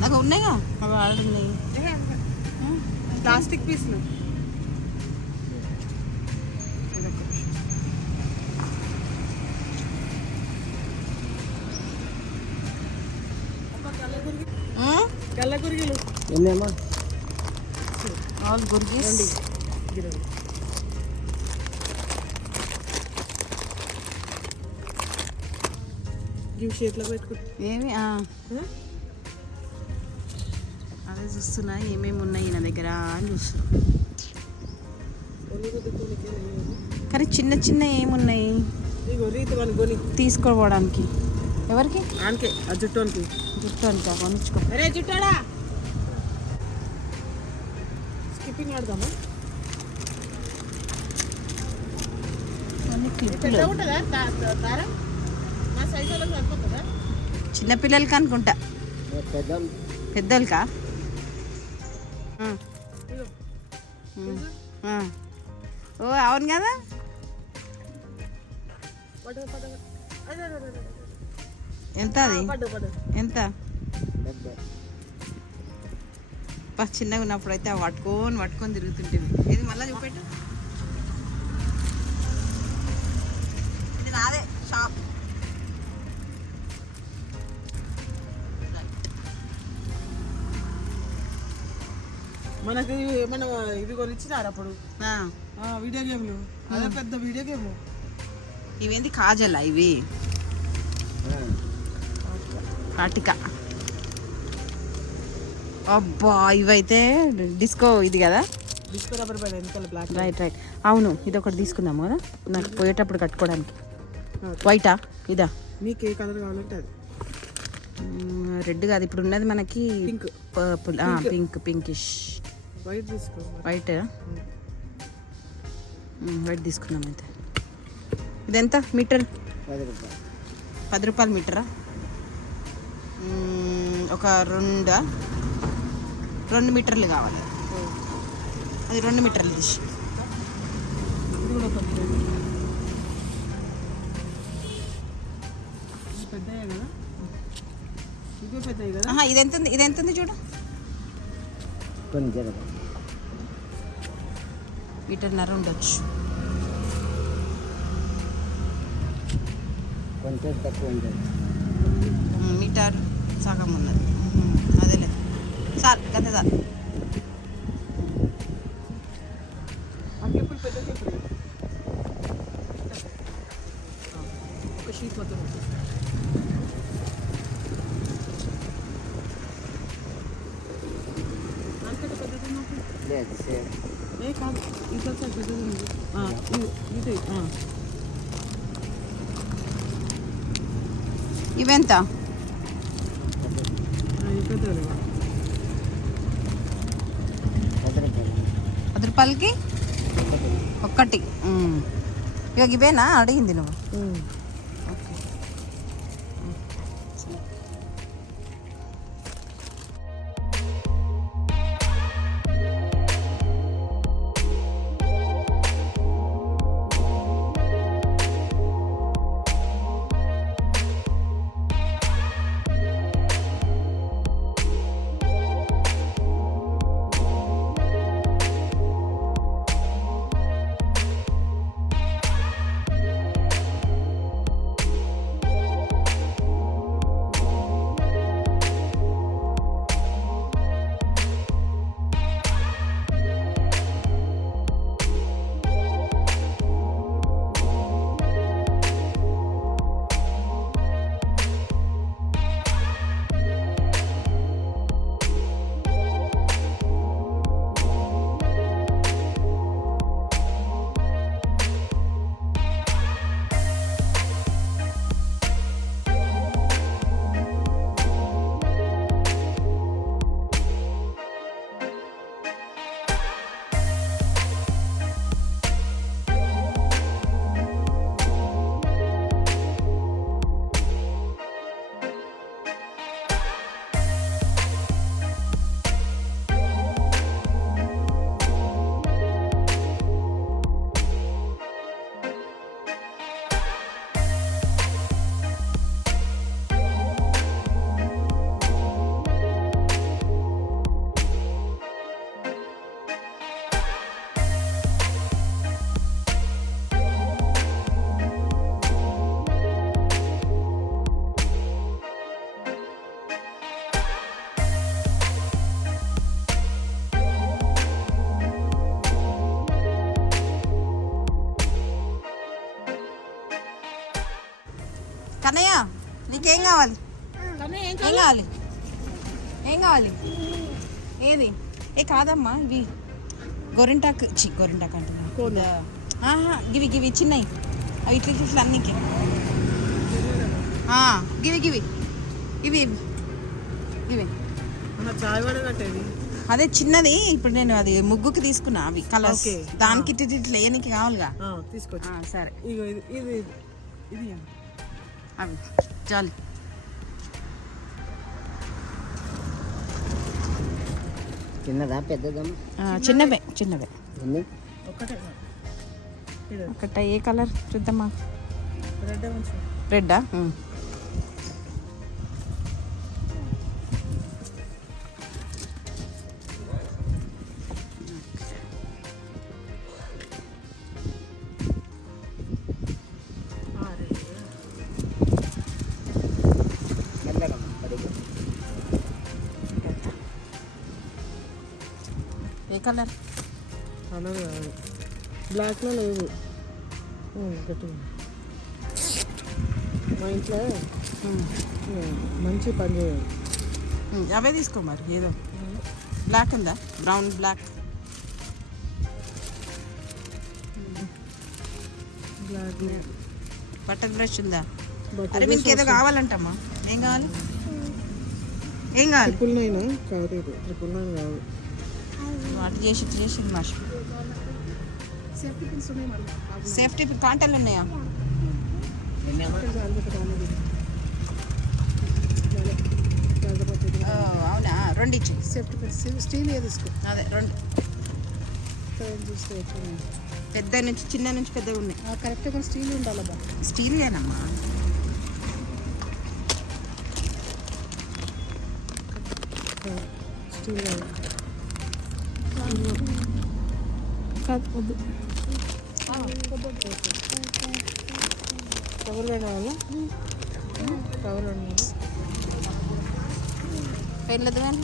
నాకు ఉన్నాయిగా అవి ఆడున్నాయి ప్లాస్టిక్ పీస్లు. గల్ల గురిగిలు ఎన్నేమా ఆల్ గుర్గీస్ ఇవి చేతిలో పెట్టుకుంటా. ఏమి అదే చూస్తున్నా ఏమేమి ఉన్నాయి నా దగ్గర అని చూస్తున్నా. కానీ చిన్న చిన్న ఏమున్నాయి తీసుకోవడానికి ఎవరికి ఆనకే ఆ జుట్టుకి జుట్టు కొనుక్కో. అరే జుట్టాడా స్కిప్పింగ్ ఆడదామా? అన్ని క్లిప్పులు ఉంటుందా దారం? మా సైజులో సరిపోతుందా? చిన్నపిల్లలకి అనుకుంటా, పెద్దోళ్ళకా? ఓ అవును కదా. ఎంత అది ఎంత? చిన్నగా ఉన్నప్పుడు అయితే పట్టుకొని తిరుగుతుంటుంది. ఇది మళ్ళీ చూపెట్టు. ఇది నాదే షాప్. మనకి మనం ఇవి కొనిచ్చినారు అప్పుడు వీడియో గేమ్లు. అదే పెద్ద వీడియో గేమ్. ఇవేంటి కాజలా ఇవి? కాటిక. అబ్బా ఇవైతే డిస్కో ఇది కదా, డిస్కో రబ్బర్ బ్యాండ్ వెనకాల బ్లాక్. రైట్ అవును. ఇది ఒకటి తీసుకుందాము కదా నాకు పోయేటప్పుడు కట్టుకోవడానికి. వైటా ఇదా? మీకు ఏ కలర్ కావాలంటే అది. రెడ్ కాదు, ఇప్పుడు ఉన్నది మనకి పింక్. Purple, pinkish. వైట్ తీసుకో. వైట్ తీసుకుందాం అయితే. ఇది ఎంత మీటర్? 10 రూపాయలు మీటరా? ఒక 2 మీటర్లు కావాలి. అది 2 మీటర్లు తీసి. ఇది కూడా కొంచెం పెద్దయే కదా, ఇవే పెద్దవి కదా. ఇదెంత ఉంది చూడు. మీటర్న్నర ఉండొచ్చు. కొంచెం తక్కువ ఉంటుంది. మీటర్ సగం ఉన్నది. అదేలే సార్ గతే సార్. చెప్పులు పెద్ద చెప్పులు ఒక షీట్ మొత్తం. అంతటి పెద్దది ఏ కాదు, ఇంకా సార్ పెద్దది ఉంది. ఇది ఇవెంత? పెద్దది 10 రూపాయలకి ఒక్కటి. ఇక ఇవేనా అడిగింది నువ్వు? కన్నయ్య నీకేం కావాలి? ఏం కావాలి? ఏం కావాలి? ఏది? ఏ కాదమ్మా, ఇవి గోరింటాకు గోరింటాకు అంటున్నా. గివి గివి చిన్నవి అవి ఇట్లా ఇట్లా అన్నికి గివి గివి ఇవి ఇవి చాయ్ కూడా కట్టేది అదే చిన్నది. ఇప్పుడు నేను అది ముగ్గుకి తీసుకున్నా అవి కలర్స్. దానికి ఇట్లా వేయనికి కావాలిగా. తీసుకోవచ్చు. సరే ఇగో ఇది ఇది అవి చాలు. చిన్నదా పెద్దదా? చిన్నవే చిన్నవే. ఒకటే ఒకట ఏ కలర్ చూద్దామా? రెడ్ రెడ్డా? ఏ కలర్? కలర్ కాదు, బ్లాక్లో లేవు. గట్టిగా మా ఇంట్లో మంచి పని చేయాలి. అవే తీసుకో మరి. ఏదో బ్లాక్ ఉందా? Brown black black butter brush ఉందా? అరే మీకు ఏదో కావాలంటమ్మా. ఏం కావాలి? ఏం కావాలి? 999 కాదు, ఇది 999 కాదు. వాటి చేసి మాష సేఫ్టీ పిన్ కాంటాలు ఉన్నాయా? అవునా, రెండు ఇచ్చి సేఫ్టీ పిన్ స్టీల్ తీసుకో. అదే రెండు చూస్తే పెద్ద నుంచి చిన్న నుంచి పెద్దగా ఉన్నాయి. కరెక్ట్గా స్టీల్ ఉండాలబ్బా. స్టీల్గానమ్మా. స్టీల్ కాదు, వద్దు. కవర్ కావాలా? కవర్ పెళ్ళదు కానీ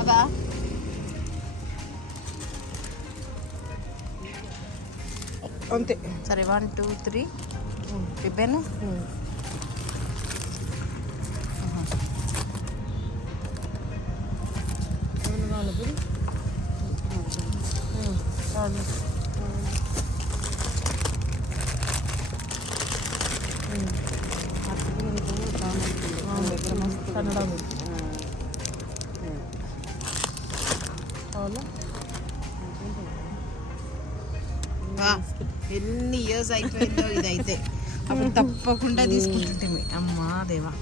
అదా అంతే. సరే 1 2 3 రిబ్బన్. ఎన్ని ఇయర్స్ అయిపోయిందో ఇదైతే. అప్పుడు తప్పకుండా తీసుకుంటుంటే అమ్మా దేవా.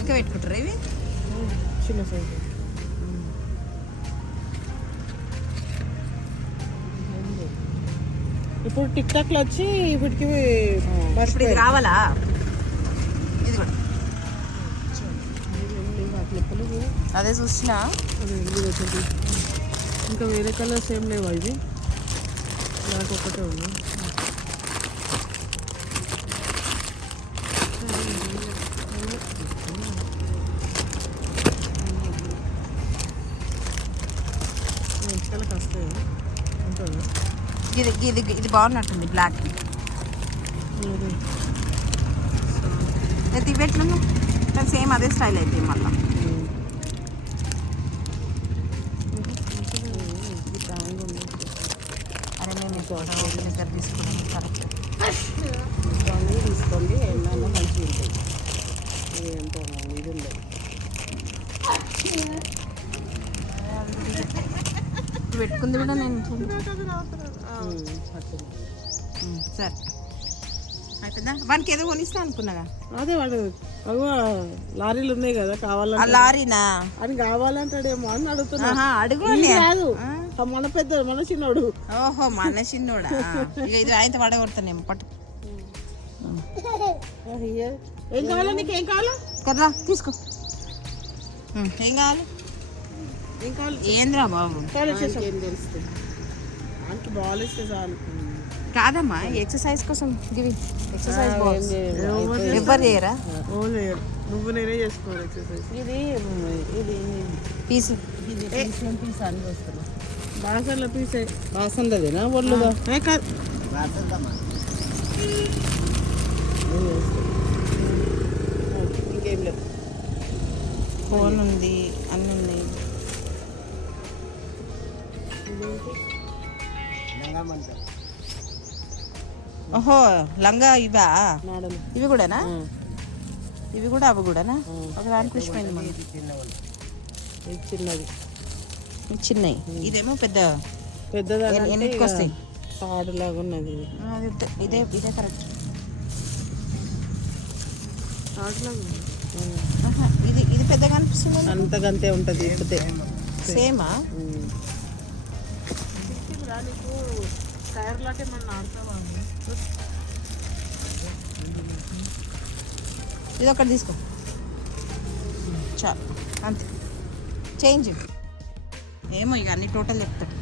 ఇంకా పెట్టుకుంటారా ఇవి? చిన్న సైజు. ఇప్పుడు టిక్ టాక్లు వచ్చి వీటికి ఇప్పుడు ఇది రావాలా? ఇది కూడా అదే చూసినా. ఇంకా వేరే కలర్స్ ఏం లేవా? ఇది నాకు ఒకటే ఉన్నా. ఇంటికలకి వస్తాయి ఉంటుంది. ఇది ఇది ఇది బాగున్నట్టుంది బ్లాక్. ఇది ఎట్లుంది? సేమ్ అదే స్టైల్ అయితే మళ్ళీ. అరే మేము దగ్గర తీసుకున్నాం కరెక్ట్. తీసుకోండి, ఏమన్నా మంచిగా ఉంటుంది. ఇది ఎంత ఇది ఉండదు. పెట్టుకుంది కూడా నేను. సరే అయిపోయిందా? వానికి ఏదో కొనిస్తా అనుకున్నాగా. అదే వాడు లారీలు ఉన్నాయి కదా, కావాలంటే. లారీనా అని కావాలంటాడేమో అని అడుగుతున్నా. అడుగు కాదు, మన పెద్ద మన చిన్నోడు. ఓహో మన చిన్నోడా? ఇది ఆయన పడగొడతానేమో. పట్టు. ఏం కావాలా నీకు? ఏం కావాలా? కర్రా తీసుకో. ఏం కావాలి? ఏం కావాలి? ఏంద్రా బాబు? ఏం తెలుస్తుంది ఆయనకి? బాల్ ఇస్తే చాలు. కాదమ్మా, ఎక్సర్సైజ్ కోసం గివి ఎక్సర్సైజ్ బాల్స్ ఎవరు చేయరా? నువ్వు నేనే చేసుకోవాలి ఎక్సర్సైజ్. ఇది ఇది పీసు బాసన్ల పీసే బాసన్లదేనా ఒళ్ళుగా ఏ కాదు వాసంతమ్మా ఇంకేం లేదు. ఫోన్ ఉంది, అన్నీ ఉన్నాయి. లంగా మంట ఓహో లంగా ఇవా? నాడలు ఇవి కూడానా? ఇవి కూడా అవి కూడానా? ఒక దానికి పుష్పైంది మనం. ఇది చిన్నది ఇవి చిన్నవి. ఇదేమో పెద్ద. పెద్దదాన్ని ఎన్నిటికి వస్తాయి? తాడులాగా ఉన్నది ఇది. అది ఇదే ఇదే కరెక్ట్. తాడులాగా ఉంది. ఇది ఇది పెద్దగా అనిపిస్తుంది. అంతకంతే ఉంటుంది ఇప్పుడే సేమా? నీకు టైర్ లాంటి మనం ఆడతావా? ఇది ఒకటి తీసుకో చాలు, అంతే. చేంజ్ ఏమో ఇక అన్ని టోటల్ చెప్తాడు.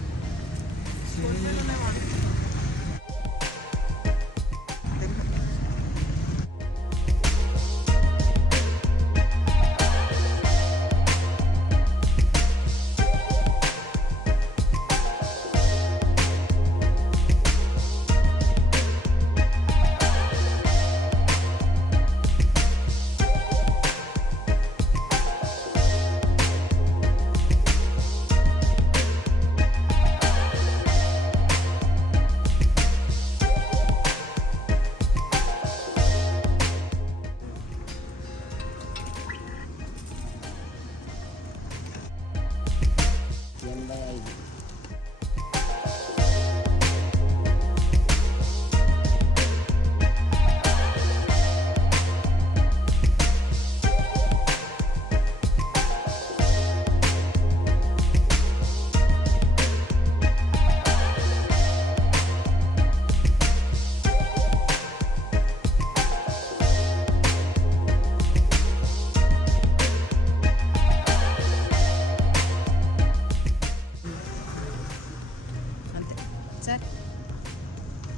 సార్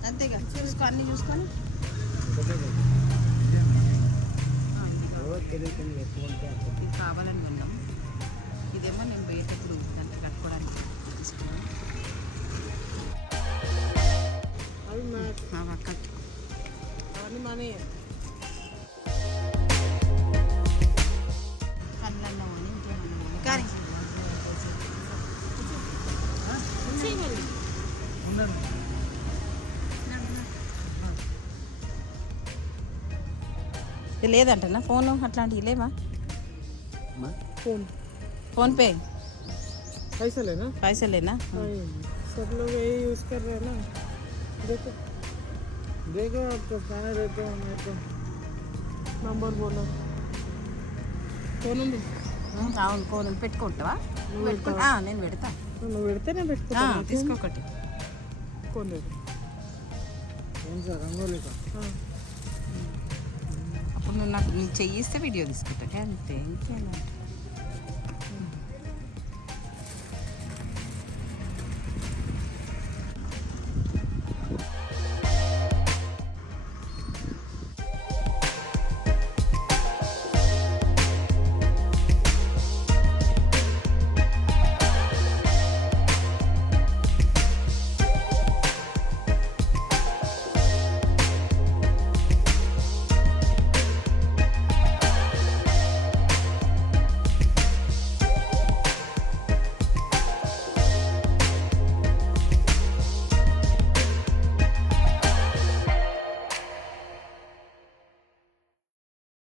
అంతేగా చూసుకో, అన్నీ చూసుకొని. ఇది కావాలని కొన్నాం. ఇదేమో నేను పోయేటప్పుడు దాంట్లో కట్టుకోవడానికి తీసుకున్నాను. అవి మా అక్కకి అవన్నీ మనీ. కళ్ళల్లో అని ఇంకేమన్నా కానీ ఇది లేదంటనా ఫోను అట్లాంటివి లేవా? ఫోన్ ఫోన్పే पैसा लेना पैसे लेना? सब लोग यही यूज़ कर रहे हैं ना. देखो देखो आपको कहाँ रहते हो मेरे को नंबर बोलो. ఫోన్ ఉంది. అవును ఫోన్ పెట్టుకుంటావా? నేను పెడతా. నువ్వు పెడితేనే పెట్టుకుంటా. తీసుకోకటి ఫోన్ లేదు. అప్పుడు నువ్వు నాకు చెయ్యిస్తే వీడియో తీసుకుంటా అంతే. ఇంకేనా